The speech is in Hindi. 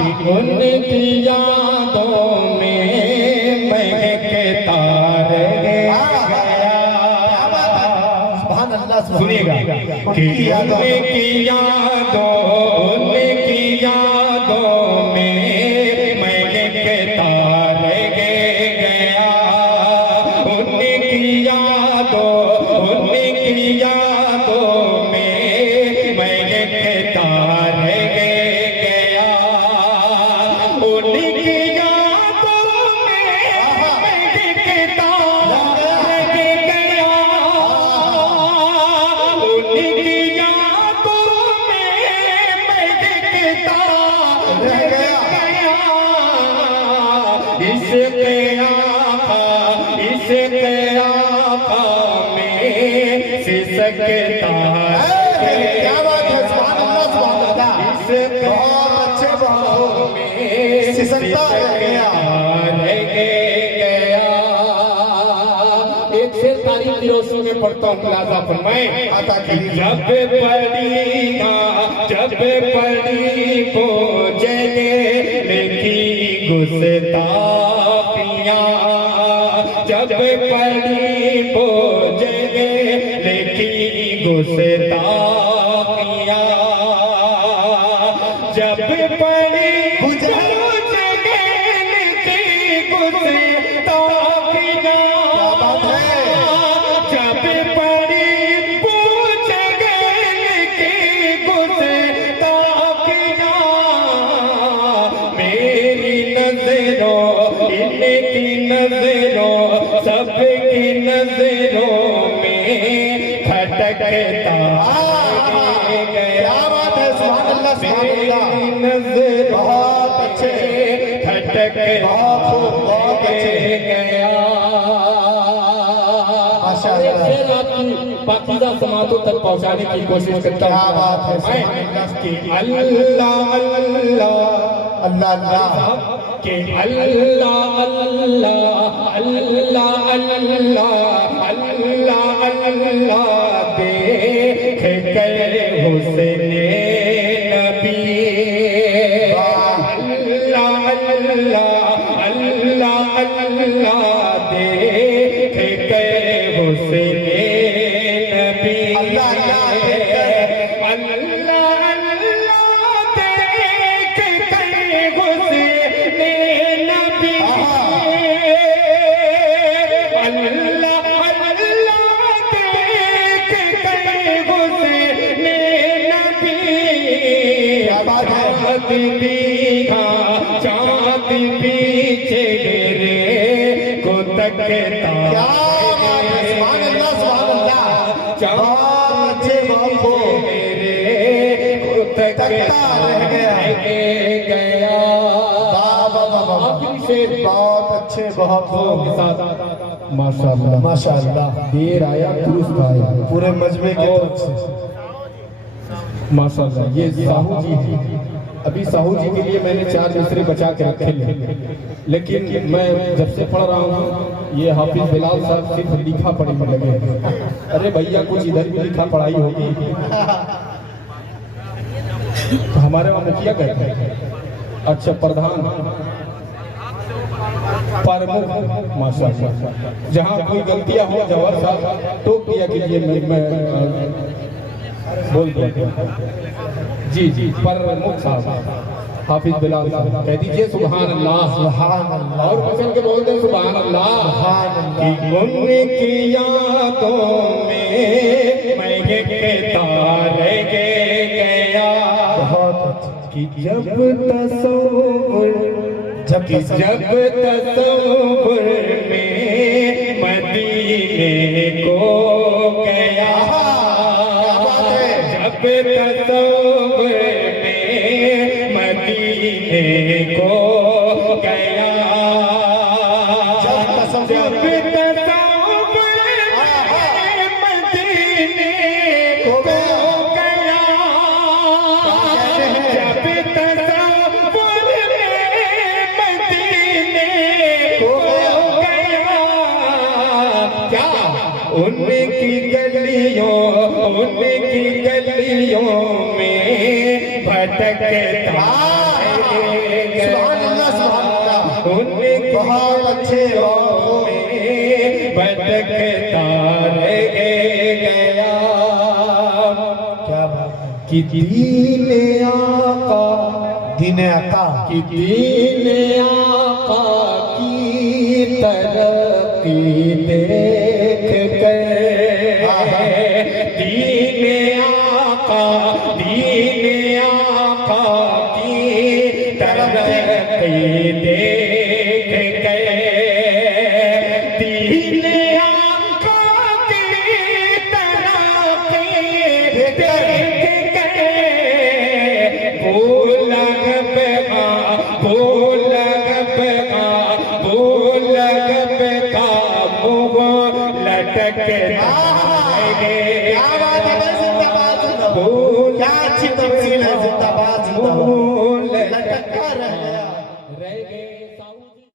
उनकी यादों में महकता रह गया। सुनिएगा कि उनकी यादों में महकता रह गया। उनकी यादों में महकता रह गया। उनकी यादों में महकता रह गया। उनकी यादों में महकता रह गया। इश्क़ आका में सिसकता है। क्या बात है, सुभान अल्लाह सुभान अल्लाह। बहुत अच्छे भाव में सिसकता रह गया। एक शेर तारीख की रोशनी में पढ़ता हूँ, मुलाजा फरमाए। जब पड़ी पहुँचेंगे लेकी गुस्ताखियाँ। जब पड़ी पहुँचेंगे लेकी गुस्ताखियाँ। जब पड़ी पहुँचेंगे लेकी गुस्ताखियाँ। जब पड़ी पहुँचेंगे लेकी गुस्ताखियाँ। मेरी नजरों इनकी नजरों सबकी नजरों में खटकता गया। बात है, सुभान अल्लाह सुभान अल्लाह। नजर बहुत अच्छे खटक बहुत अच्छे गया। पाकीज़ा समातों तक पहुंचाने की कोशिश करता हूँ। क्या बात है कि अल्लाह अल्लाह अल्लाह के अल्लाह अल्लाह अल्लाह अल्लाह अल्लाह अल्लाह देख कर हुस्न नबी। अल्लाह अल्लाह अल्लाह अल्लाह देख कर हुस्न नबी। अल्लाह चाँद पीछे रे को तकता। सुभान अल्लाह सुभान अल्लाह। चाँद रे को तकता रह गया। बहुत अच्छे बहुत माशाअल्लाह माशाअल्लाह। देर आया दुरुस्त आया पूरे मजमे के तरफ से माशाअल्लाह। ये साहू जी है। अभी साहू जी के लिए मैंने 4 मिसरे बचा के रखे हैं, लेकिन मैं जब से पढ़ रहा हूँ ये हाफिज बिलाल साहब सिर्फ लिखा पढ़ी में लगे। अरे भैया कुछ इधर भी लिखा पढ़ाई होगी। तो हमारे वहाँ मुखिया कहते हैं, अच्छा प्रधान प्रमुख माशाअल्लाह। जहाँ कोई गलतियाँ हो जवाहर साहब तो किया कीजिए, मैं बोल दिया। जी जी प्रमुख साहब हाफिज बिलाल साहब कह दीजिए सुभान अल्लाह सुभान अल्लाह। और पसंद के बोल दे सुभान अल्लाह सुभान अल्लाह। उनकी यादों में महकता रह गया। बहुत कि जब तसव्वुर में मदीने को गया। जब तसव्वुर में मदीने को गया। जब तसव्वुर में मदीने को गया। जब तसव्वुर में मदीने को गया। क्या उनकी गलियों में भटकता बहुत अच्छे में भटकता रह गया। क्या बात है। कि दीन आका, दीन आका, कि दीन आका की तरक्की देख कर, दीन आका, दीन आका की तरक्की देख कर, दीन आका की तरक्की देख कर, बोलग बेगा, बोलग बेगा, बोलग बेगा मुँह लटक क्या बात है। जिंदाबाद जिंदाबाद। क्या अच्छी तमसील है। जिंदाबाद जिंदाबाद। लटका रह गया।